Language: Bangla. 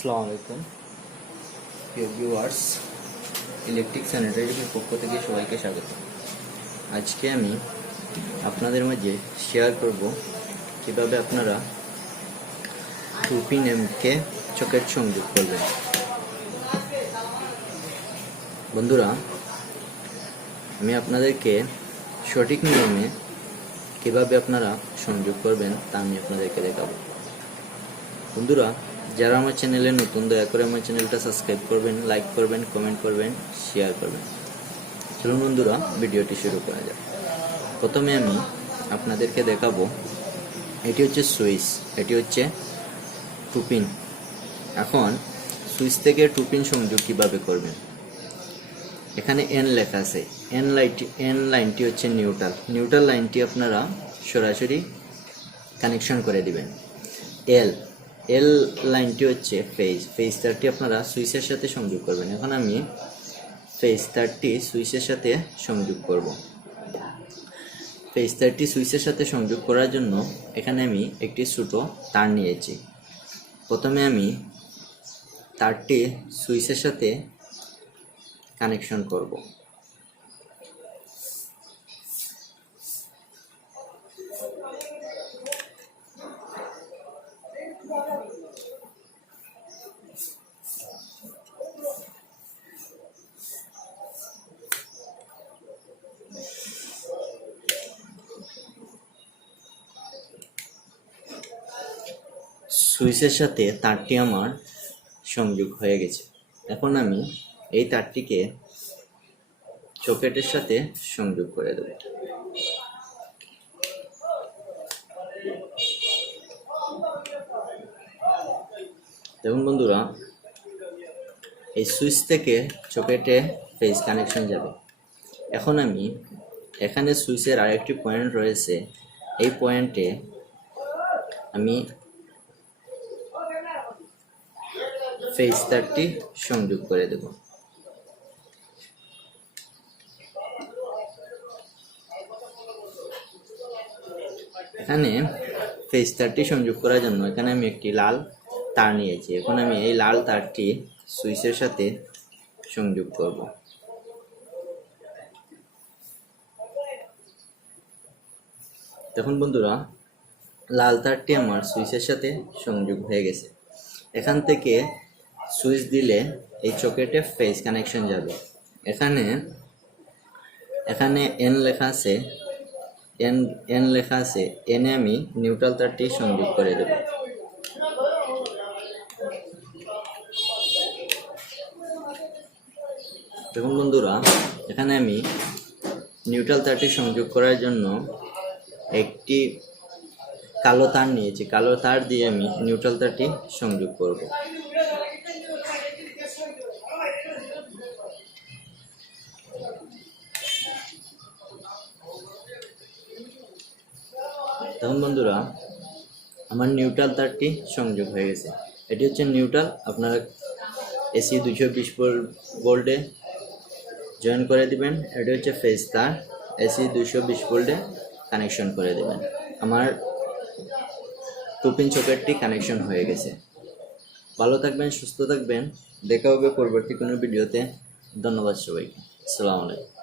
আসসালামু আলাইকুম প্রিয় ভিউয়ার্স, ইলেকট্রিক স্যানিটারিজের পক্ষ থেকে সবাইকে স্বাগত। আজকে আমি আপনাদের মাঝে শেয়ার করব কিভাবে আপনারা 2 পিন কে সকেট সংযোগ করবেন। বন্ধুরা, আমি আপনাদেরকে সঠিক নিয়মে কিভাবে আপনারা সংযোগ করবেন তা আমি আপনাদেরকে দেখাবো। বন্ধুরা, যারা আমার চ্যানেলে নতুন, দয়া করে আমার চ্যানেলটা সাবস্ক্রাইব করবেন, লাইক করবেন, কমেন্ট করবেন, শেয়ার করবেন। চলুন বন্ধুরা, ভিডিওটি শুরু করা যাক। প্রথমে আমি আপনাদেরকে দেখাবো, এটি হচ্ছে সুইচ, এটি হচ্ছে 2 পিন। এখন সুইচ থেকে 2 পিন সংযোগ কিভাবে করবেন। এখানে এন লেখা আছে, এন লাইনটি হচ্ছে নিউট্রাল লাইনটি আপনারা সরাসরি কানেকশন করে দিবেন। এল লাইনটি হচ্ছে ফেজ তারটি আপনারা সুইচের সাথে সংযোগ করবেন। এখন আমি ফেজ তারটি সুইচের সাথে সংযোগ করব। ফেজ তারটি সুইচের সাথে সংযোগ করার জন্য এখানে আমি একটি ছোট তার নিয়েছি। প্রথমে আমি তারটি সুইচের সাথে কানেকশন করব। সুইচের সাথে তারটি আমার সংযোগ হয়ে গেছে। এখন আমি এই তারটিকে সকেটের সাথে সংযোগ করে দেব। দেখুন বন্ধুরা, এই সুইচ থেকে সকেটে ফেজ কানেকশন যাবে। এখন আমি এখানে সুইচের আরেকটি পয়েন্ট রয়েছে, এই পয়েন্টে আমি ফেজ তারটি সংযোগ করে দেব। এখানে ফেজ তারটি সংযোগ করার জন্য এখানে আমি একটি লাল তার নিয়েছি। এখন আমি এই লাল তারটি সুইচের সাথে সংযোগ করব। দেখুন বন্ধুরা, লাল তারটি আমার সুইচের সাথে সংযোগ হয়ে গেছে। এখান থেকে সুইচ দিলে এই সকেটে ফেজ কানেকশন যাবে। এখানে এন লেখা আছে, এনে আমি নিউট্রাল তারটি সংযোগ করে দেব। দেখুন বন্ধুরা, এখানে আমি নিউট্রাল তারটি সংযোগ করার জন্য একটি কালো তার নিয়েছি। কালো তার দিয়ে আমি নিউট্রাল তারটি সংযোগ করব। তখন বন্ধুরা, আমার নিউট্রাল তারটি সংযোগ হয়ে গেছে। এটি হচ্ছে নিউট্রাল। আপনারা এসি 220 ভোল্টে জয়েন করে দিবেন। এটি হচ্ছে ফেজ তার, এসি 220 ভোল্টে কানেকশন করে দেবেন। আমার 2 পিন সকেটটি কানেকশন হয়ে গেছে। ভালো থাকবেন, সুস্থ থাকবেন। দেখা হবে পরবর্তী কোনো ভিডিওতে। ধন্যবাদ সবাইকে। আসসালামু আলাইকুম।